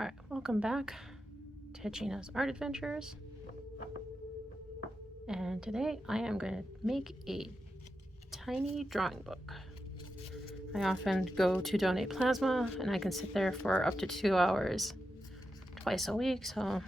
Alright, welcome back to Gina's Art Adventures. And today I am going to make a tiny drawing book. I often go to donate plasma and I can sit there for up to 2 hours twice a week, so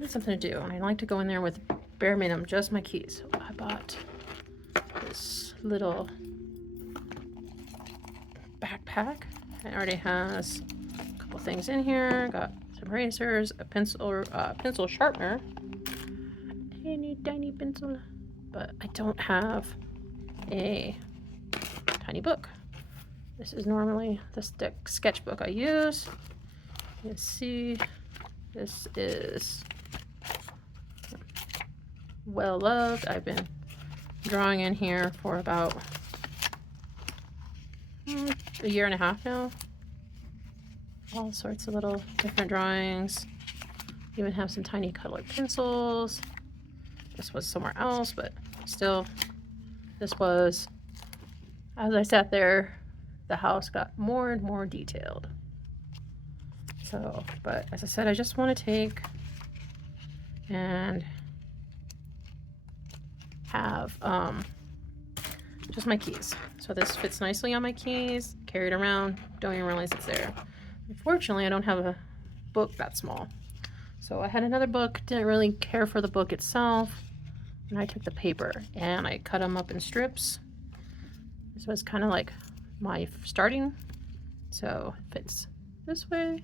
that's something to do. And I like to go in there with bare minimum, just my keys. So I bought this little backpack. It already has a couple things in here. Got some erasers, a pencil sharpener, tiny pencil, but I don't have a tiny book. This is normally the sketchbook I use. You can see this is well loved. I've been drawing in here for about a year and a half now. All sorts of little different drawings. Even have some tiny colored pencils. This was somewhere else, but still, this was, as I sat there, the house got more and more detailed. So, but as I said, I just want to take and have just my keys. So this fits nicely on my keys, carry it around, don't even realize it's there. Unfortunately, I don't have a book that small. So I had another book, didn't really care for the book itself, and I took the paper and I cut them up in strips. This was kind of like my starting, so it fits this way,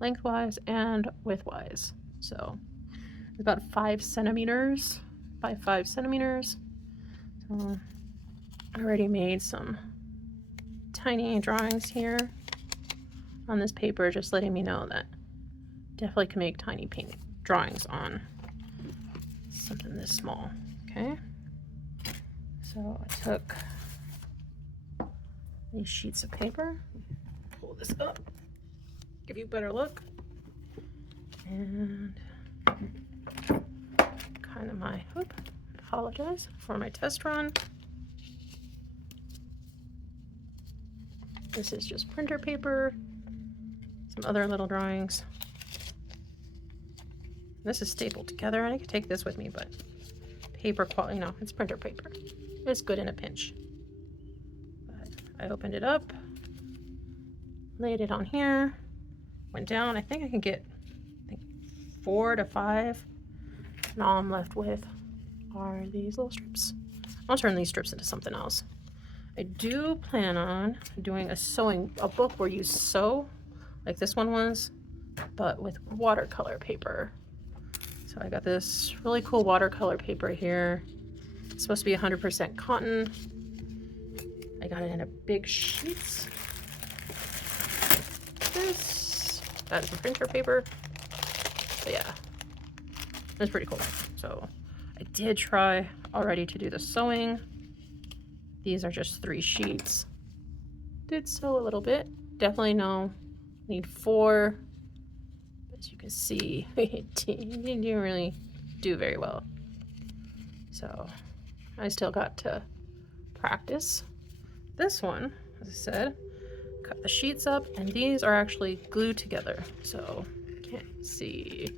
lengthwise and widthwise. So it's about 5 centimeters by 5 centimeters. So I already made some tiny drawings here on this paper, just letting me know that definitely can make tiny paint drawings on something this small. Okay, so I took these sheets of paper, pull this up, give you a better look, and kind of my, apologize for my test run. This is just printer paper, some other little drawings. This is stapled together, and I could take this with me, but paper quality, it's printer paper. It's good in a pinch. But I opened it up, laid it on here, went down. I think I can get 4 to 5. And all I'm left with are these little strips. I'll turn these strips into something else. I do plan on doing a book where you sew, like this one was, but with watercolor paper. So I got this really cool watercolor paper here. It's supposed to be 100% cotton. I got it in a big sheets. That is the printer paper. But yeah, it's pretty cool. So I did try already to do the sewing. These are just 3 sheets. Did sew a little bit. Definitely need 4. As you can see, it didn't really do very well. So I still got to practice. This one, as I said, cut the sheets up, and these are actually glued together. So can't see,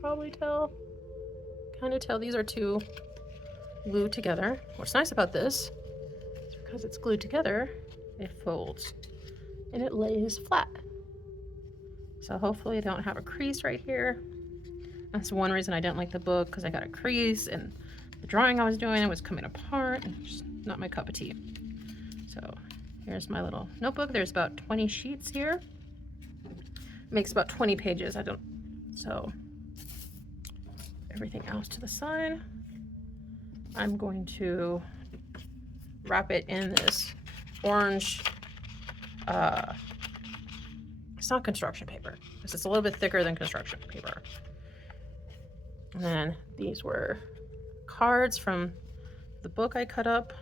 probably tell, kind of tell these are 2 glued together. What's nice about this is because it's glued together, it folds and it lays flat. So hopefully I don't have a crease right here. That's one reason I didn't like the book, because I got a crease and the drawing I was doing was coming apart, and just not my cup of tea. So here's my little notebook. There's about 20 sheets here. It makes about 20 pages. So everything else to the side. I'm going to wrap it in this orange, it's not construction paper, because it's a little bit thicker than construction paper. And then these were cards from the book I cut up.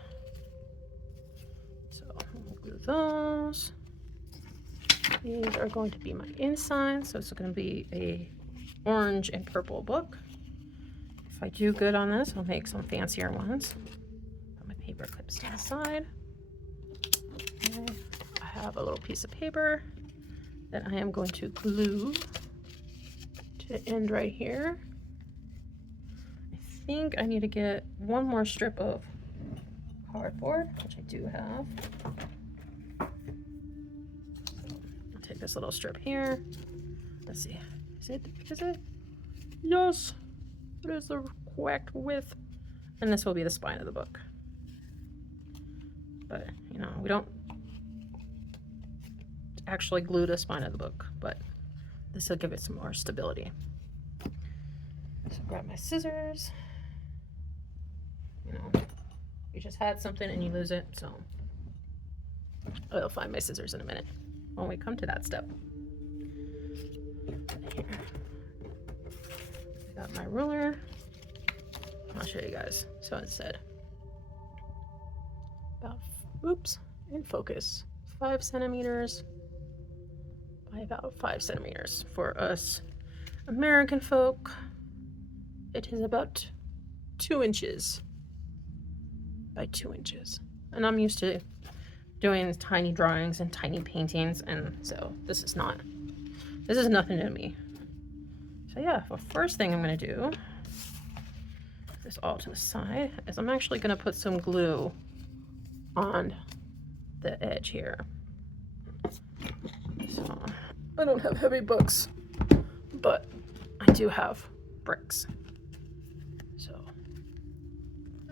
So I'll glue those. These are going to be my inside, so it's going to be a orange and purple book. If I do good on this, I'll make some fancier ones. Put my paper clips to the side. Okay. I have a little piece of paper. that I am going to glue to end right here. I think I need to get one more strip of cardboard, which I do have. I'll take this little strip here. Let's see. Is it? Yes. What is the correct width? And this will be the spine of the book. But, you know, we don't actually glue the spine of the book, but this will give it some more stability. So grab my scissors. You know, you just had something and you lose it, so I'll find my scissors in a minute when we come to that step. Here. I got my ruler. I'll show you guys. So it said about, oops, in focus, 5 centimeters by about 5 centimeters. For us American folk, it is about 2 inches by 2 inches. And I'm used to doing tiny drawings and tiny paintings, and so this is nothing to me. So yeah, the first thing I'm gonna do, this all to the side, is I'm actually gonna put some glue on the edge here. So I don't have heavy books, but I do have bricks. So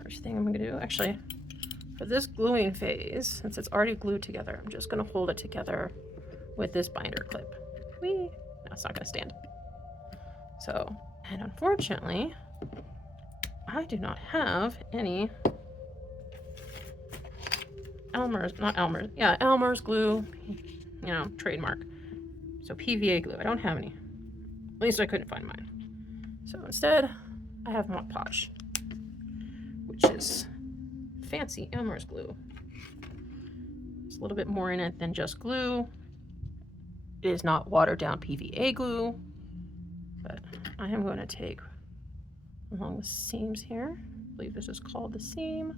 first thing I'm gonna do, actually, for this gluing phase, since it's already glued together, I'm just gonna hold it together with this binder clip. Whee! No, it's not gonna stand. So, and unfortunately, I do not have any Elmer's glue, you know, trademark. So PVA glue, I don't have any. At least I couldn't find mine. So instead, I have Mod Podge, which is fancy Elmer's glue. There's a little bit more in it than just glue. It is not watered down PVA glue, but I am going to take along the seams here. I believe this is called the seam.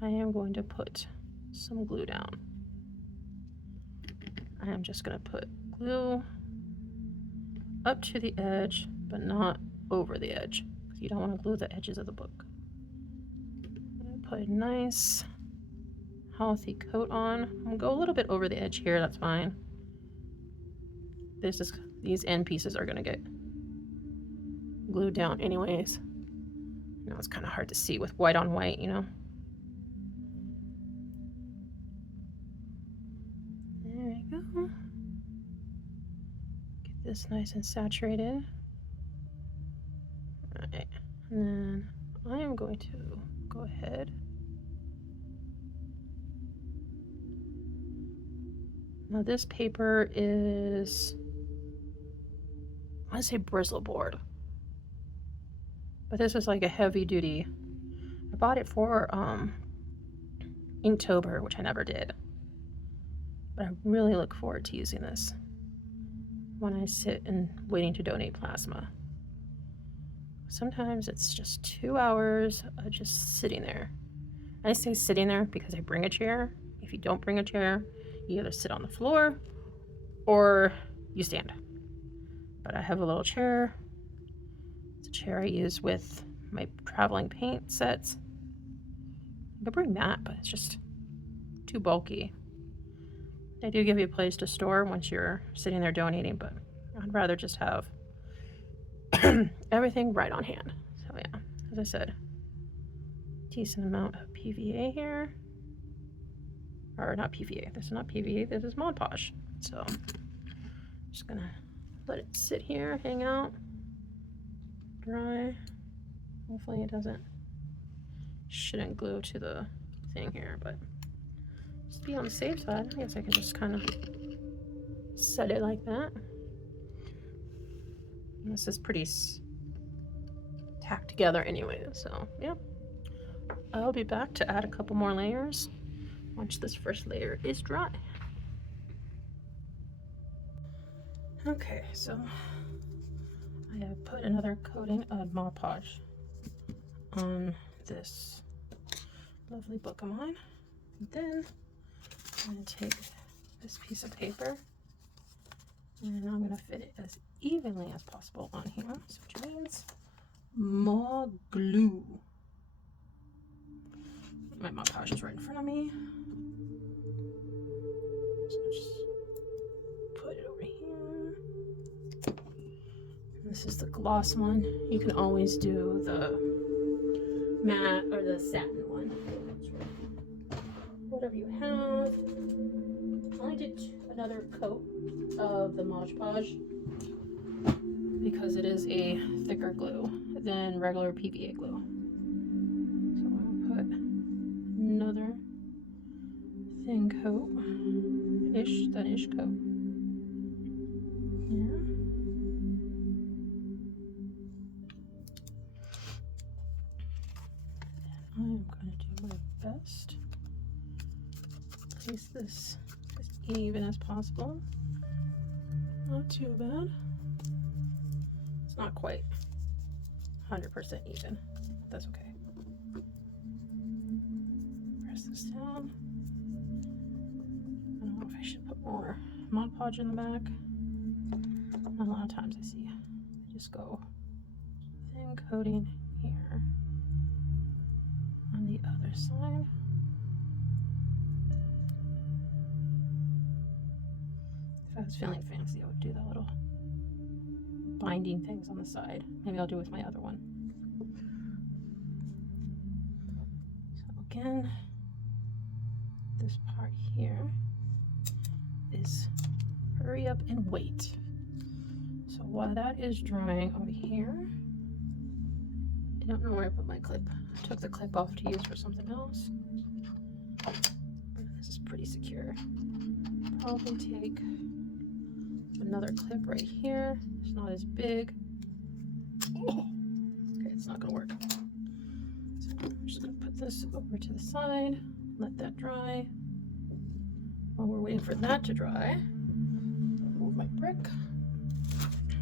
I am going to put some glue down. I am just going to put glue up to the edge, but not over the edge, because you don't want to glue the edges of the book. I'm going to put a nice, healthy coat on. I'm going to go a little bit over the edge here, that's fine. These end pieces are going to get glued down anyways. You know, it's kind of hard to see with white on white, you know. There we go. Get this nice and saturated. All right, and then I am going to go ahead. Now this paper is, I want to say Bristol board, but this is like a heavy duty. I bought it for Inktober, which I never did, but I really look forward to using this when I sit and waiting to donate plasma. Sometimes it's just 2 hours of just sitting there. I say sitting there because I bring a chair. If you don't bring a chair, you either sit on the floor or you stand. But I have a little chair. It's a chair I use with my traveling paint sets. I could bring that, but it's just too bulky. They do give you a place to store once you're sitting there donating, but I'd rather just have everything right on hand. So yeah, as I said, decent amount of PVA here. Or not PVA, this is not PVA, this is Mod Podge. So I'm just gonna let it sit here, hang out, dry. Hopefully it shouldn't glue to the thing here, but just be on the safe side. I guess I can just kind of set it like that. And this is pretty tacked together anyway, so yeah. I'll be back to add a couple more layers once this first layer is dry. Okay, so I have put another coating of Mod Podge on this lovely book of mine. And then I'm going to take this piece of paper And I'm going to fit it as evenly as possible on here, so which means more glue. My Mod Podge is right in front of me. So just put it over here. And this is the gloss one. You can always do the matte or the satin one. Whatever you have. I did another coat of the Mod Podge because it is a thicker glue than regular PVA glue. So I'm gonna put another thin coat, thin-ish coat here. I'm gonna do my best. Place this as even as possible. Not too bad. It's not quite 100% even. That's okay. Press this down. I don't know if I should put more Mod Podge in the back. A lot of times I see I just go thin coating here on the other side. If I was feeling fancy, I would do the little binding things on the side. Maybe I'll do with my other one. So again, this part here is hurry up and wait. So while that is drying over here, I don't know where I put my clip. I took the clip off to use for something else. This is pretty secure. Probably take another clip right here. It's not as big. Oh, okay, it's not gonna work. So I'm just gonna put this over to the side, let that dry. While we're waiting for that to dry, move my brick.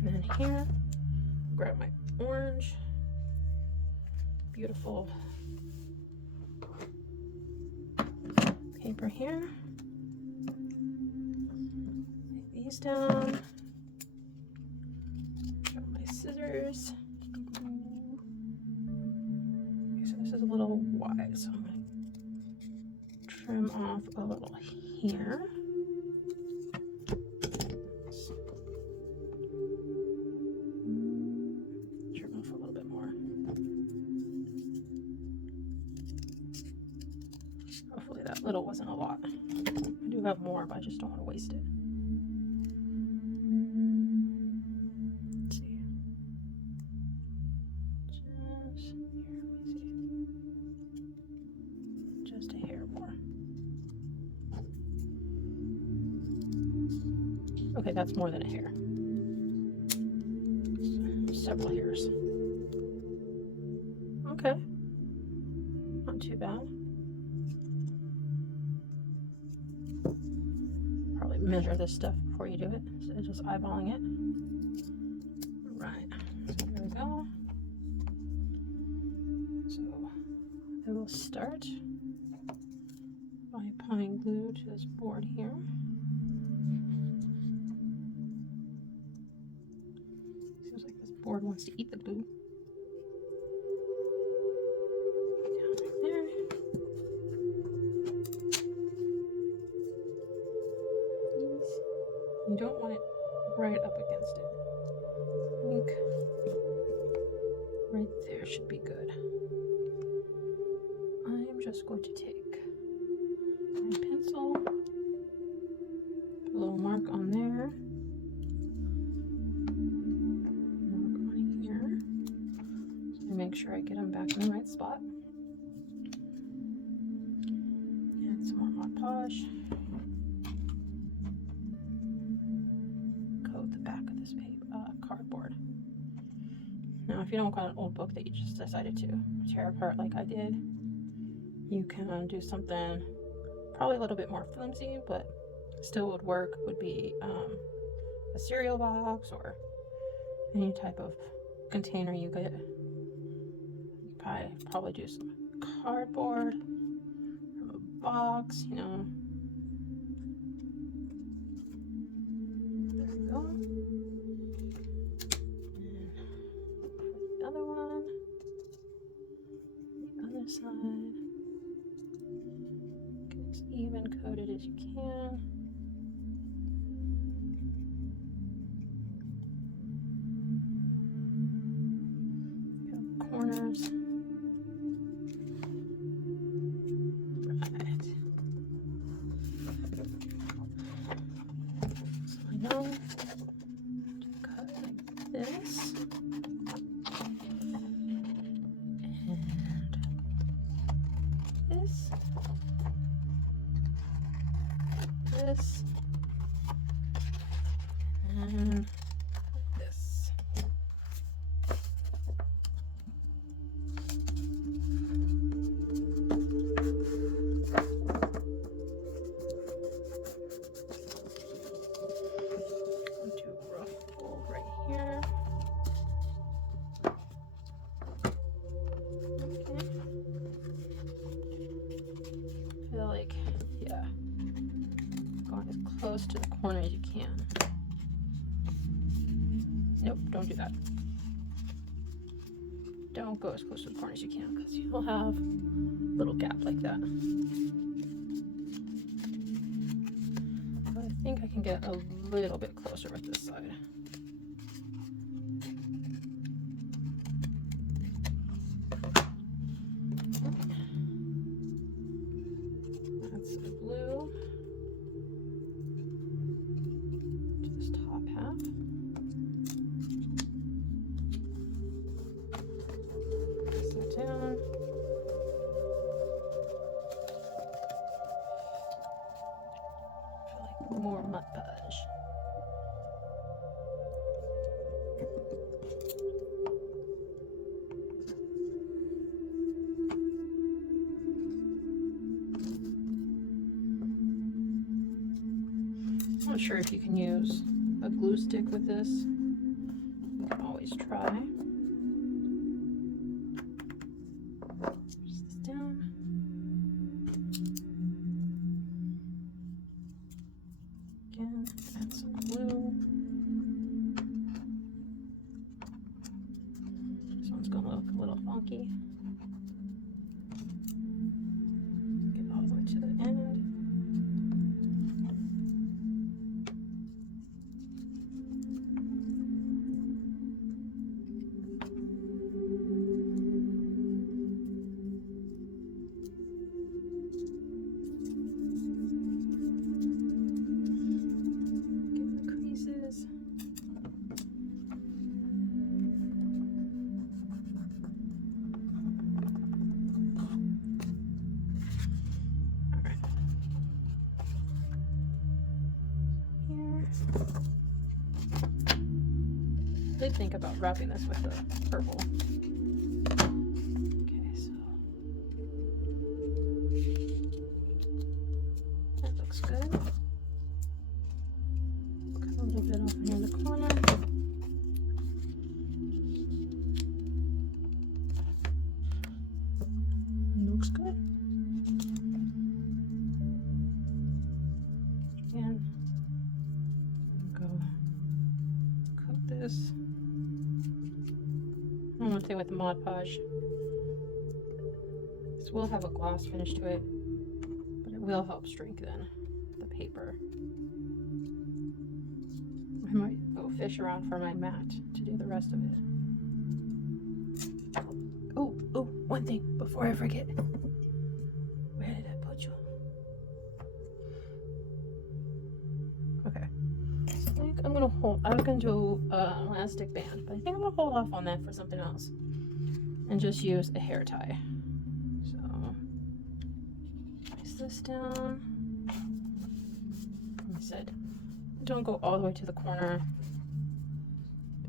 And then here, grab my orange. Beautiful paper here. Lay these down. Grab my scissors. Okay, so this is a little wide, so I'm going to trim off a little here. Trim off a little bit more. Hopefully that little wasn't a lot. I do have more, but I just don't want to waste it. Let's see. Just here, let me see. Just a hair more. Okay, that's more than a hair. Several hairs. Okay. Not too bad. Probably measure this stuff before you do it, instead of just eyeballing it. Right. So here we go. So I will start by applying glue to this board here. Seems like this board wants to eat the glue. Down right there. You don't want it right up against it. I think right there should be good. I'm just going to take my pencil, put a little mark on there, mark on here, so I make sure I get them back in the right spot. And some more Mod Podge. Coat the back of this paper, cardboard. Now, if you don't got an old book that you just decided to tear apart like I did, you can do something probably a little bit more flimsy, but still would work. Would be a cereal box or any type of container you get. You probably do some cardboard from a box, you know. There we go. as you can. Got corners. Right. So I know to cut like this. And this. This. And this. Do a rough fold right here. Okay. I feel like, yeah, going as close to the corner as you can. Nope, don't do that. Don't go as close to the corner as you can because you'll have a little gap like that. But I think I can get a little bit closer with this side. That's the blue to this top half. Press that down. I feel like more mud podge. I'm not sure if you can use a glue stick with this. You can always try. Press this down. Again, add some glue. This one's gonna look a little funky. Get all the way to the end. I did think about wrapping this with the purple. Okay, so that looks good. Cut a little bit off here in the corner. Looks good. Again, go coat this. One thing with the Mod Podge, this will have a gloss finish to it, but it will help strengthen the paper. I might go fish around for my mat to do the rest of it. Oh, one thing before I forget. Where did I put you? Okay. So I think I'm gonna hold. I was gonna do an elastic band, but I think I'm gonna hold off on that for something else, and just use a hair tie. So place this down. Like I said, don't go all the way to the corner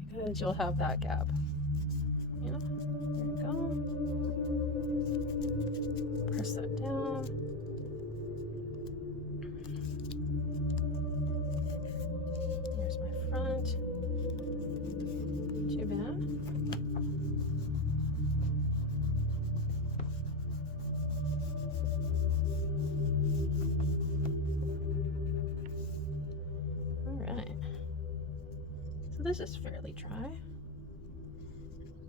because you'll have that gap. You know. There we go. Press that down. Here's my front. Too bad. All right. So this is fairly dry.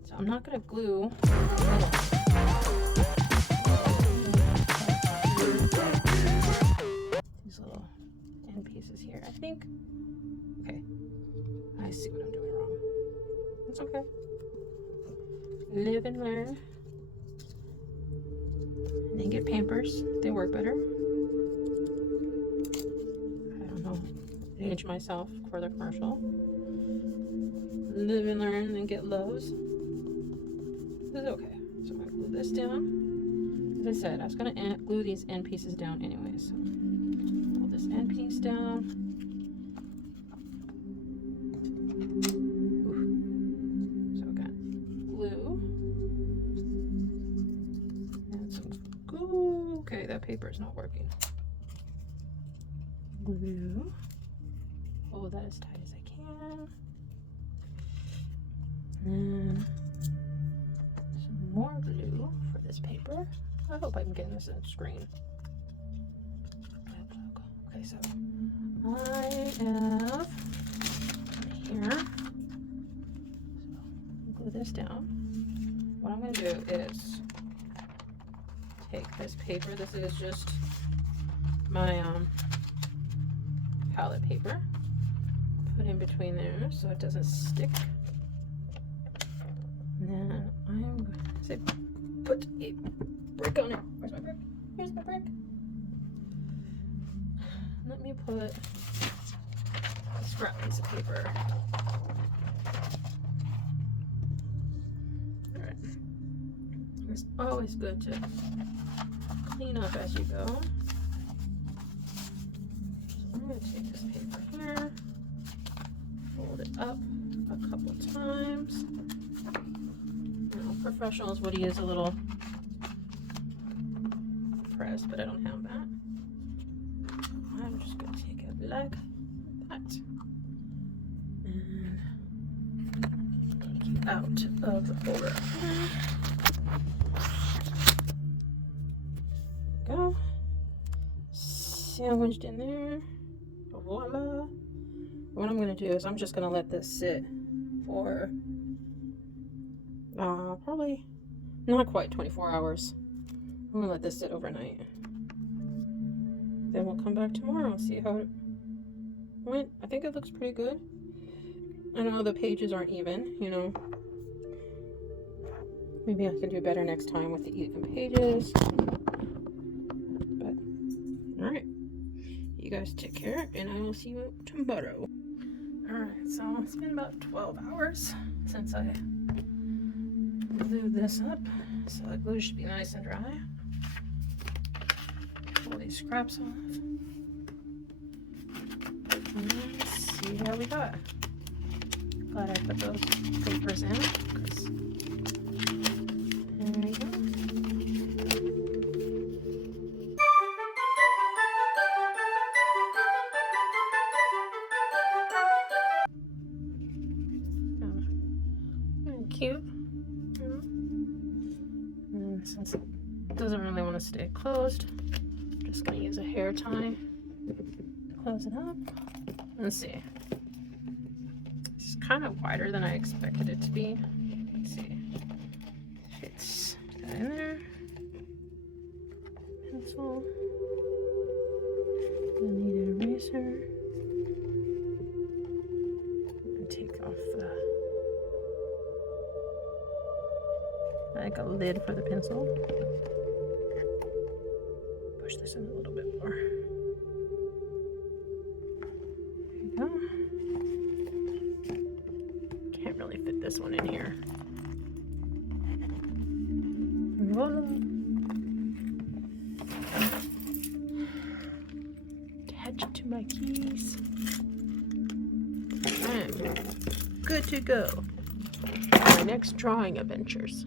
So I'm not going to glue. These think. Okay. I see what I'm doing wrong. It's okay. Live and learn. And then get Pampers. They work better. I don't know. Age myself for the commercial. Live and learn and then get Lowe's. This is okay. So I'm going to glue this down. As I said, I was going to glue these end pieces down anyway. So pull this end piece down. So I got glue. And some glue. Okay, that paper is not working. Glue. Hold that as tight as I can. And some more glue for this paper. I hope I'm getting this in the screen. Okay, so I have here. So glue this down. What I'm going to do is take this paper. This is just my palette paper. Put in between there so it doesn't stick. And then I'm going to say put a brick on it. Where's my brick? Here's my brick. Let me put a scrap piece of paper. Alright. It's always good to clean up as you go. So I'm going to take this paper here, fold it up a couple times. Now, professionals would use a little press, but I don't have that. I'm just going to take it like that and take you out of the folder. There we go. Sandwiched in there. Voila. What I'm going to do is I'm just going to let this sit for probably not quite 24 hours. I'm going to let this sit overnight. Then we'll come back tomorrow and see how it went. I think it looks pretty good. I know the pages aren't even, you know. Maybe I can do better next time with the even pages. But, alright. You guys take care, and I will see you tomorrow. Alright, so it's been about 12 hours since I glued this up. So the glue should be nice and dry. Pull these scraps off. And let's see how we got. Glad I put those papers in. There we go. Very cute. And since it doesn't really want to stay closed, I'm just going to use a hair tie. Close it up. Let's see. It's kind of wider than I expected it to be. Let's see. Fits that in there. Pencil. I need an eraser. And take off like a lid for the pencil. Push this in a little bit more. There you go. Can't really fit this one in here. Voila. Attach it to my keys. I'm good to go. My next drawing adventures.